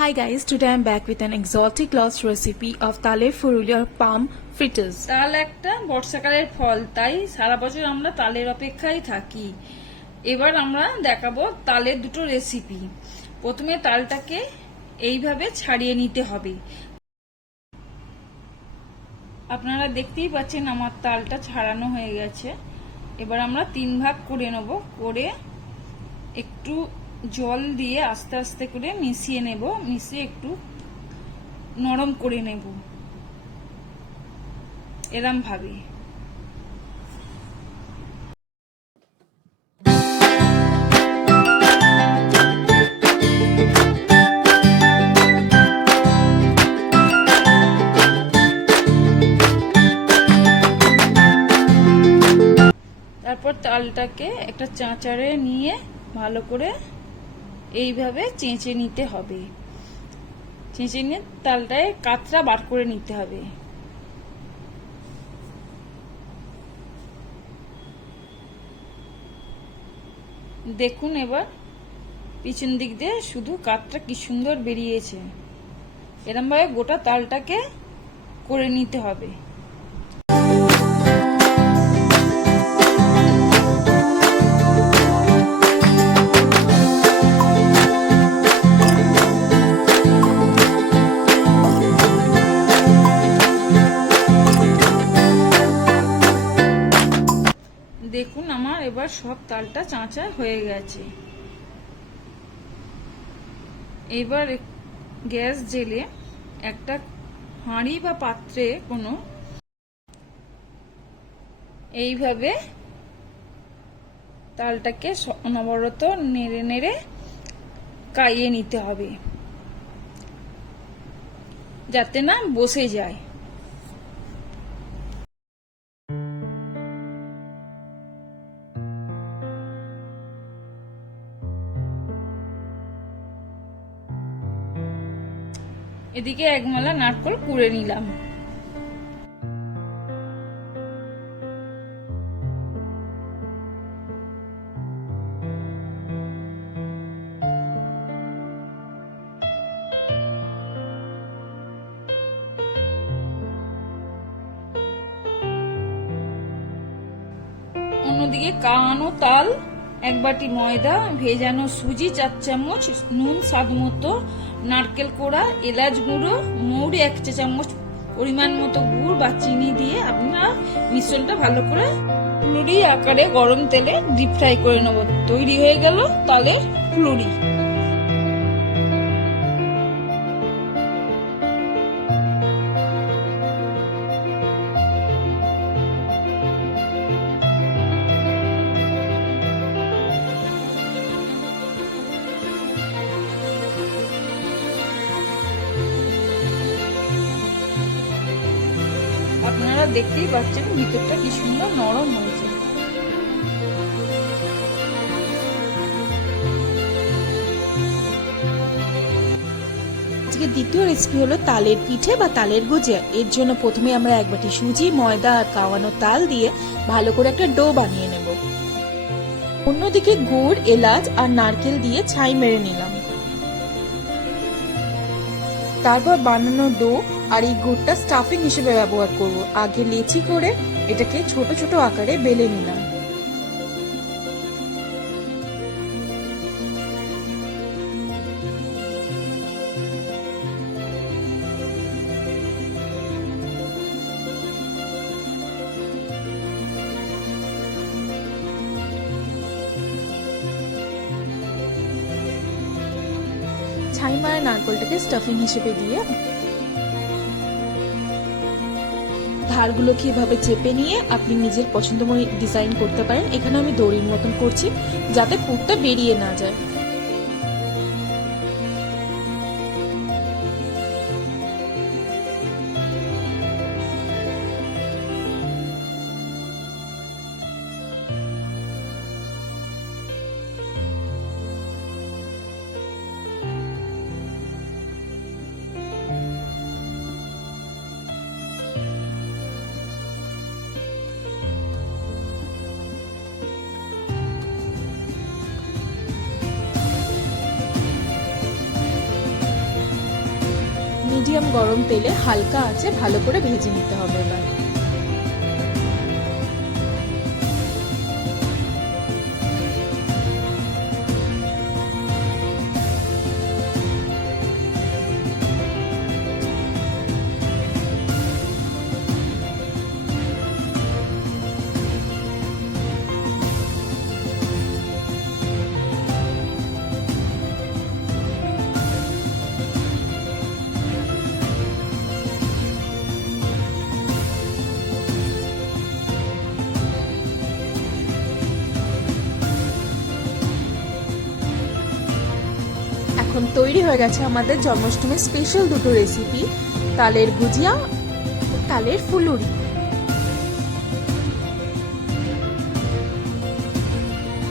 Hi guys, today I'm back with an exotic lost recipe of taler furuli or palm fritters. তাল একটা বর্ষাকালের ফল, তাই সারা বছর আমরা তালের অপেক্ষায় থাকি। এবার আমরা দেখাবো তালের দুটো রেসিপি। প্রথমে তালটাকে এইভাবে ছাড়িয়ে নিতে হবে। আপনারা দেখতেই পাচ্ছেন আমার তালটা ছাড়ানো হয়ে গেছে। এবার আমরা 3 ভাগ করে নেব, করে একটু জল দিয়ে আস্তে আস্তে করে মিশিয়ে নেব, মিশিয়ে একটু নরম করে নেব এরম ভাবে। তারপর তালটাকে একটা চাঁচারে নিয়ে ভালো করে এইভাবে চেঁচে নিতে হবে। চেঁচে নিয়ে তালটায় কাতরা বার করে নিতে হবে। দেখুন এবার পিছন দিক দিয়ে শুধু কাতরা কি সুন্দর বেরিয়েছে। এরম ভাবে গোটা তালটাকে করে নিতে হবে। দেখুন আমার এবার সব তালটা চাঁচা হয়ে গেছে। এবার গ্যাস জেলে একটা হাঁড়ি বা পাত্রে কোনো এইভাবে তালটাকে অনবরত নেড়ে নেড়ে কাইয়ে নিতে হবে, যাতে না বসে যায়। এদিকে এক মালা নারকেল কুড়ে নিলাম। অন্যদিকে কাওয়ানো তাল, 1 বাটি ময়দা, ভেজানো সুজি 4 চামচ, নুন স্বাদ মতো, নারকেল কোড়া, এলাচ গুঁড়ো, মৌরি 1 চা চামচ, পরিমাণ মতো গুড় বা চিনি দিয়ে আপনারা মিশ্রণটা ভালো করে ফুলুরি আকারে গরম তেলে ডিপ ফ্রাই করে নেব। তৈরি হয়ে গেল তালের ফুলুরি। আপনারা দেখতেই পাচ্ছেন ভিতরটা কি সুন্দর নরম হয়েছে। আজকে দ্বিতীয় রেসিপি হলো তালের পিঠে বা তালের গুজিয়া। এর জন্য প্রথমে আমরা 1 বাটি সুজি, ময়দা আর কাওয়ানো তাল দিয়ে ভালো করে একটা ডো বানিয়ে নেব। অন্যদিকে গুড়, এলাচ আর নারকেল দিয়ে ছাই মেরে নিলাম। তারপর বানানো ডো আর এই গুড়টা স্টাফিং হিসেবে ব্যবহার করব। আগে লেচি করে এটাকে ছোট ছোট আকারে বেলে নিলাম। ছাই মারা নারকেলটাকে স্টাফিং হিসেবে দিয়ে ধারগুলোকে এভাবে চেপে নিয়ে আপনি নিজের পছন্দ মতো ডিজাইন করতে পারেন। এখানে আমি দড়ির মতন করছি যাতে পুরটা বেরিয়ে না যায়। মিডিয়াম গরম তেলে হালকা আঁচে ভালো করে ভেজে নিতে হবে এবার। এখন তৈরি হয়ে গেছে আমাদের জন্মাষ্টমীর স্পেশাল দুটো রেসিপি, তালের গুজিয়া ও তালের ফুলুরি।